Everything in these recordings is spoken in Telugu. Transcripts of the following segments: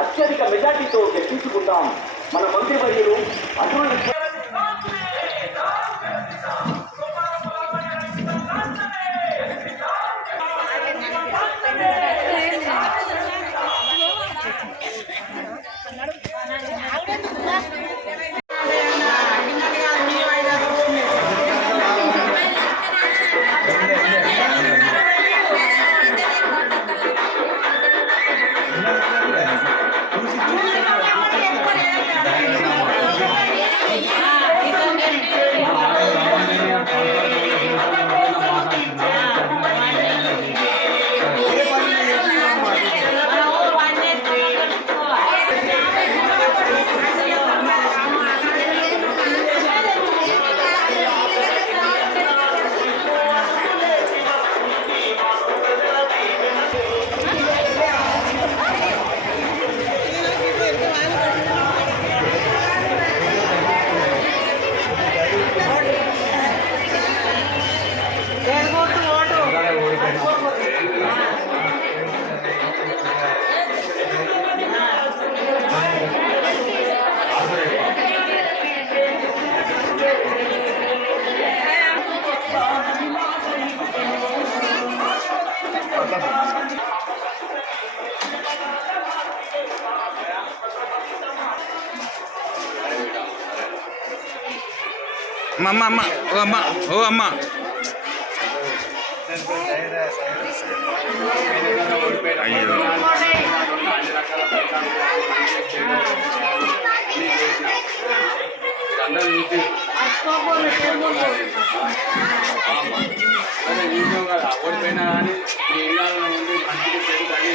అత్యధిక మెజార్టీతో గెలిపించుకుంటాం. మన మంత్రివర్యులు అటువంటి అమ్మ ఓ అమ్మ ఓ అమ్మ అయ్యో ఓడిపోయినా కానీ ఈ ఇళ్ళలో ఉండి మంచిగా చెడు కానీ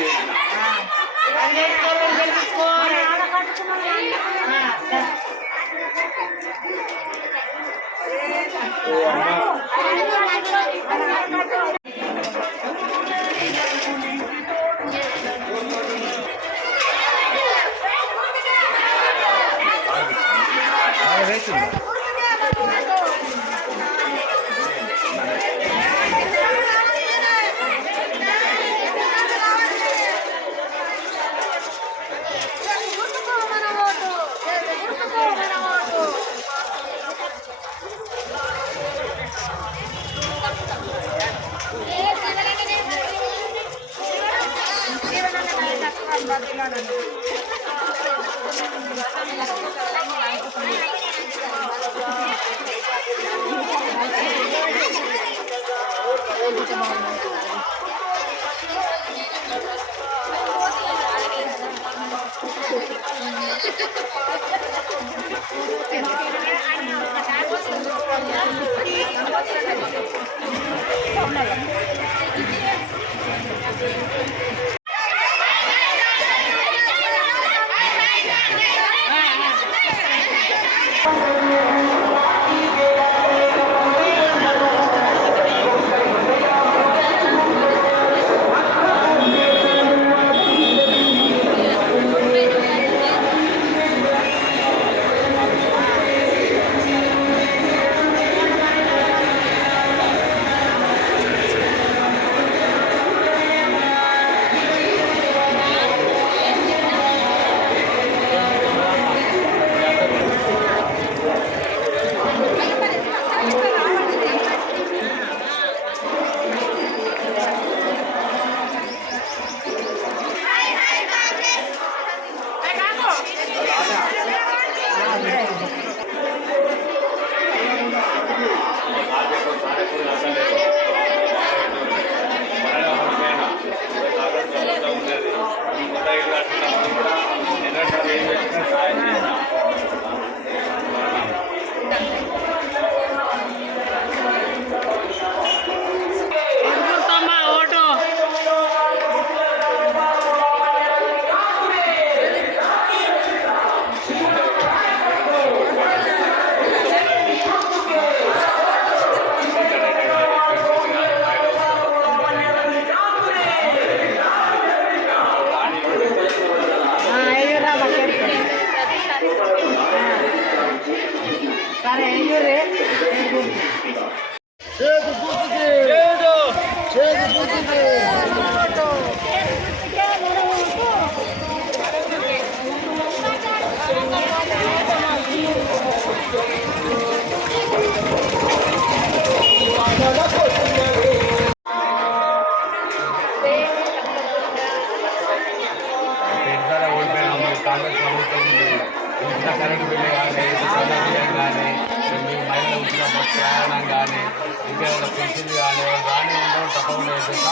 ఓటు వేసేస్తా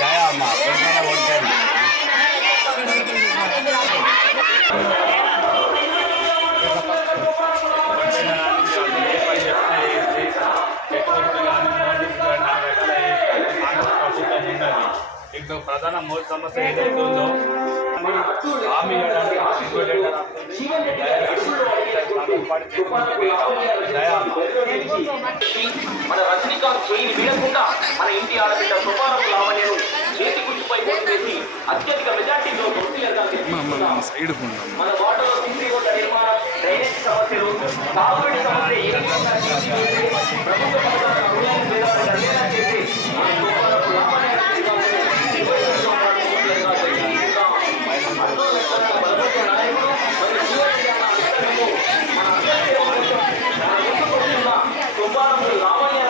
జయ అమ్మ పెద్దగా ఓడిపోయింది ఇప్పుడు ప్రధాన మూడు సమస్య ఏదైతే ఉందో హామీ మన రజనీకాంత్ చేయిని వీడకుండా మన ఇంటి ఆడబిడ్డ సుబ్బారావు లావణ్యను చేతి గుర్తుపై ఓటు వేసి అత్యధిక మెజార్టీతో సైడ్ మన వాటర్లో సింధీ రోడ్ల నిర్మాణం, డ్రైనేజ్ సమస్యలు, తాగునీటి సమస్య ఏ విధంగా ప్రభుత్వ పథకాల రుణాలు పేదవారికి అందేలా చేసి మన సుబ్బారావు లావణ్య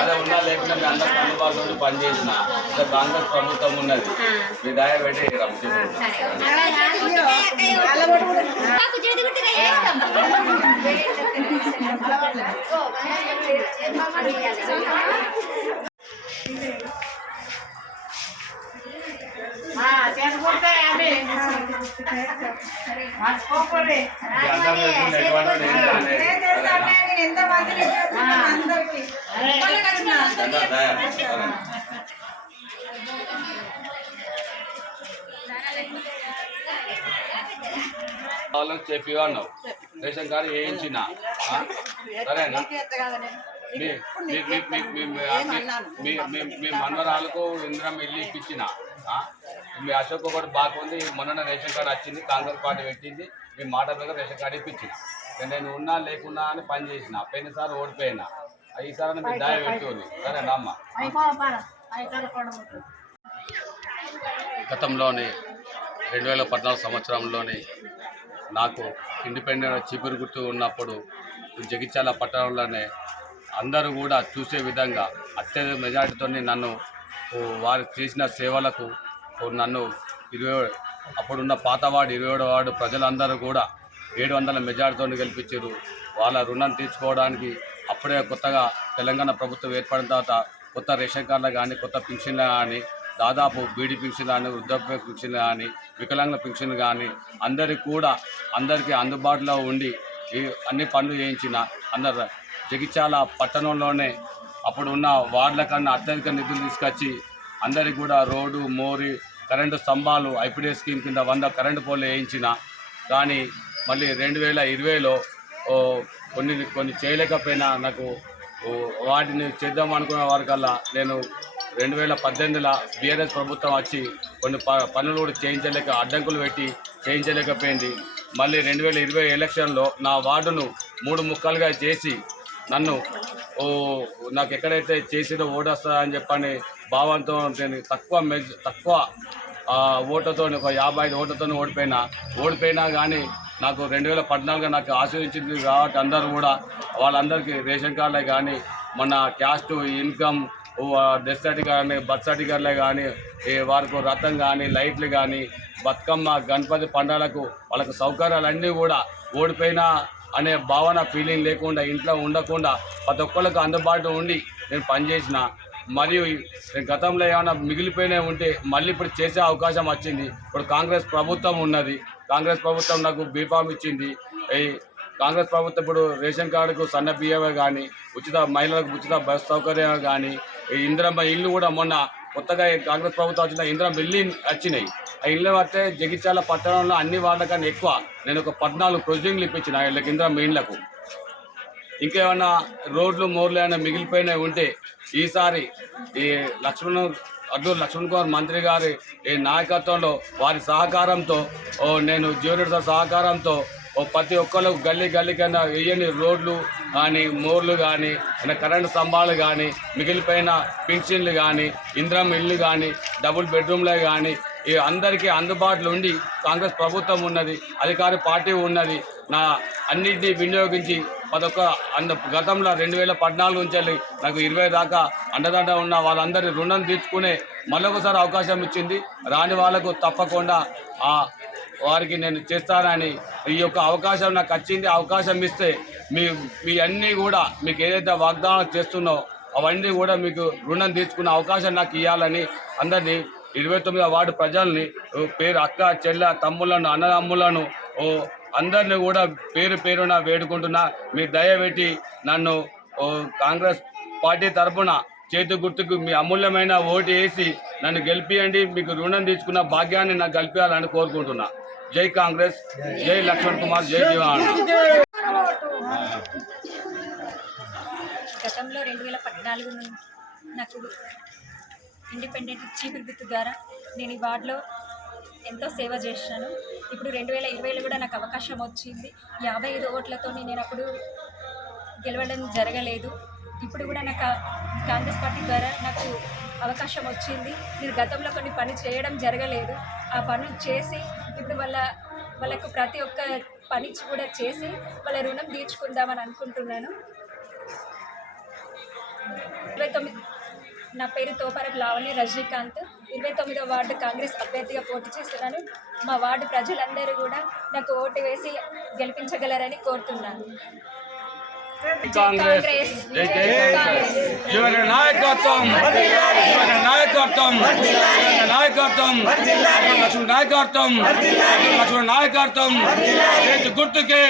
అదే ఉన్నా లేకుండా మీ అందరికి అందుబాటులో పనిచేసిన కాంగ్రెస్ ప్రభుత్వం ఉన్నది మీ దయ పెట్టి వాళ్ళకి చెప్పి అన్నావు రేషన్ కార్డు వేయించిన సరేనా మీ మనవరాలకు ఇంద్రం ఇల్లు ఇప్పించిన మీ అశోక్ ఒకటి బాగుంది మొన్న రేషన్ కార్డు వచ్చింది కాంగ్రెస్ పార్టీ పెట్టింది మీ మాట మీద రేషన్ కార్డు ఇప్పించిన నేను ఉన్నా లేకున్నా అని పని చేసిన పోయినసారి ఓడిపోయినా ఈసారి మీ దాయ పెట్టుకోండి సరేనా అమ్మ గతంలోని 2014 సంవత్సరంలోని నాకు ఇండిపెండెంట్ చీపురు గుర్తు ఉన్నప్పుడు జగిత్యాల పట్టణంలోనే అందరూ కూడా చూసే విధంగా అత్యధిక మెజార్టీతో నన్ను వారు చేసిన సేవలకు నన్ను అప్పుడున్న పాతవాడు 27వ వార్డు ప్రజలందరూ కూడా 700 మెజార్టీతో గెలిపించారు. వాళ్ళ రుణం తీర్చుకోవడానికి అప్పుడే కొత్తగా తెలంగాణ ప్రభుత్వం ఏర్పడిన తర్వాత కొత్త రేషన్ కార్డులు కానీ కొత్త పింఛన్లు కానీ దాదాపు బీడీ పింఛన్ కానీ వృద్ధాప్య పింఛన్ కానీ వికలాంగుల పింఛన్ కానీ అందరికీ అందుబాటులో ఉండి ఈ అన్ని పనులు చేయించిన అందరు జగిత్యాల పట్టణంలోనే అప్పుడు ఉన్న వార్డుల కన్నా అత్యధిక నిధులు తీసుకొచ్చి అందరికి కూడా రోడ్డు మోరి కరెంటు స్తంభాలు ఐపీడీ స్కీమ్ కింద 100 కరెంటు పోలు వేయించిన. కానీ మళ్ళీ 2020లో కొన్ని చేయలేకపోయినా నాకు వాటిని చేద్దాం అనుకున్న వారికల్లా నేను 2018లో బీఆర్ఎస్ ప్రభుత్వం వచ్చి కొన్ని పనులు కూడా అడ్డంకులు పెట్టి చేయించలేకపోయింది. మళ్ళీ 2020 ఎలక్షన్లో నా వార్డును 3 ముక్కలుగా చేసి నన్ను నాకు ఎక్కడైతే చేసిదో ఓటు వస్తుందని చెప్పని భావంతో నేను తక్కువ ఓటుతో ఒక 55 ఓట్లతో ఓడిపోయినా కానీ నాకు 2014 నాకు ఆశీర్వదించింది కాబట్టి అందరూ కూడా వాళ్ళందరికీ రేషన్ కార్డులే కానీ మన క్యాస్ట్ ఇన్కమ్ డెత్ సర్టిఫికేట్ కానీ బర్త్ సర్టిఫికేట్లే కానీ వారికి రథం కానీ లైట్లు కానీ బతుకమ్మ గణపతి పండుగలకు వాళ్ళకు సౌకర్యాలన్నీ కూడా ఓడిపోయినా అనే భావన ఫీలింగ్ లేకుండా ఇంట్లో ఉండకుండా ప్రతి ఒక్కరికి అందుబాటులో ఉండి నేను పనిచేసిన. మరియు గతంలో ఏమైనా మిగిలిపోయినవి ఉంటే మళ్ళీ ఇప్పుడు చేసే అవకాశం వచ్చింది. ఇప్పుడు కాంగ్రెస్ ప్రభుత్వం ఉన్నది. కాంగ్రెస్ ప్రభుత్వం నాకు బీఫామ్ ఇచ్చింది. ఈ కాంగ్రెస్ ప్రభుత్వం ఇప్పుడు రేషన్ కార్డుకు సన్న బియ్యమే కానీ, మహిళలకు ఉచిత బస్ సౌకర్యం కానీ, ఈ ఇందిరమ్మ ఇల్లు కూడా మొన్న కొత్తగా కాంగ్రెస్ ప్రభుత్వం వచ్చిన ఇందిరమ్మ ఇల్లు వచ్చినాయి. ఆ ఇల్లు వస్తే జగిత్యాల పట్టణంలో అన్ని వాళ్ళకన్నా ఎక్కువ నేను ఒక 14 ప్రొసీడింగ్లు ఇప్పించిన వీళ్ళకి ఇందిరమ్మ ఇళ్లకు. ఇంకేమన్నా రోడ్లు మోర్లు ఏమైనా మిగిలిపోయినవి ఉంటే ఈసారి ఈ అడ్డూరు లక్ష్మణ్ కుమార్ మంత్రి గారి ఈ నాయకత్వంలో వారి సహకారంతో నేను జీవనరెడ్డి సార్ సహకారంతో ప్రతి ఒక్కరు గల్లీకైనా వేయని రోడ్లు కానీ, మోర్లు కానీ, కరెంటు స్తంభాలు కానీ, మిగిలిపోయిన పింఛన్లు కానీ, ఇందిరమ్మ ఇల్లు కానీ, డబుల్ బెడ్రూమ్లే కానీ ఈ అందరికీ అందుబాటులో ఉండి కాంగ్రెస్ ప్రభుత్వం ఉన్నది, అధికార పార్టీ ఉన్నది. నా అన్నింటినీ వినియోగించి గతంలో 2014 నుంచి నాకు 20 దాకా అండదండ ఉన్న వాళ్ళందరి రుణం తీర్చుకునే మళ్ళొకసారి అవకాశం ఇచ్చింది. రాని వాళ్ళకు తప్పకుండా వారికి నేను చేస్తానని ఈ యొక్క అవకాశం నాకు వచ్చింది. అవకాశం ఇస్తే మీ అన్నీ కూడా మీకు ఏదైతే వాగ్దానం చేస్తున్నో అవన్నీ కూడా మీకు రుణం తీర్చుకునే అవకాశం నాకు ఇవ్వాలని అందరినీ 29వ వార్డు ప్రజల్ని పేరు అక్క చెల్ల తమ్ములను అన్నదమ్ములను అందరినీ కూడా పేరున వేడుకుంటున్నా. మీరు దయపెట్టి నన్ను కాంగ్రెస్ పార్టీ తరఫున చేతి గుర్తుకు మీ అమూల్యమైన ఓటు వేసి నన్ను గెలిపియండి. మీకు రుణం తీసుకున్న భాగ్యాన్ని నాకు గెలిపించాలని కోరుకుంటున్నా. జై కాంగ్రెస్, జై లక్ష్మణ్ కుమార్, జై జీవన్. గతంలో 2014 నుండి నాకు ఇండిపెండెంట్ చీపురు గుర్తు ద్వారా నేను ఈ వార్డులో ఎంతో సేవ చేశాను. ఇప్పుడు 2020లో కూడా నాకు అవకాశం వచ్చింది. 55 ఓట్లతో నేను అప్పుడు గెలవడం జరగలేదు. ఇప్పుడు కూడా నాకు కాంగ్రెస్ పార్టీ ద్వారా నాకు అవకాశం వచ్చింది. నేను గతంలో కొన్ని పని చేయడం జరగలేదు. ఆ పనులు చేసి ఇప్పుడు వాళ్ళకు ప్రతి ఒక్క పని కూడా చేసి వాళ్ళ రుణం తీర్చుకుందామని అనుకుంటున్నాను. 29 నా పేరు తోపారపు లావణ్య రజనీకాంత్. 29వ వార్డు కాంగ్రెస్ అభ్యర్థిగా పోటీ చేస్తున్నాను. మా వార్డు ప్రజలందరూ కూడా నాకు ఓటు వేసి గెలిపించగలరని కోరుతున్నాను. కాంగ్రెస్ జై కాంగ్రెస్. యువన నాయకత్వం లక్ష్మణ్ నాయకత్వం చేతి గుర్తుకే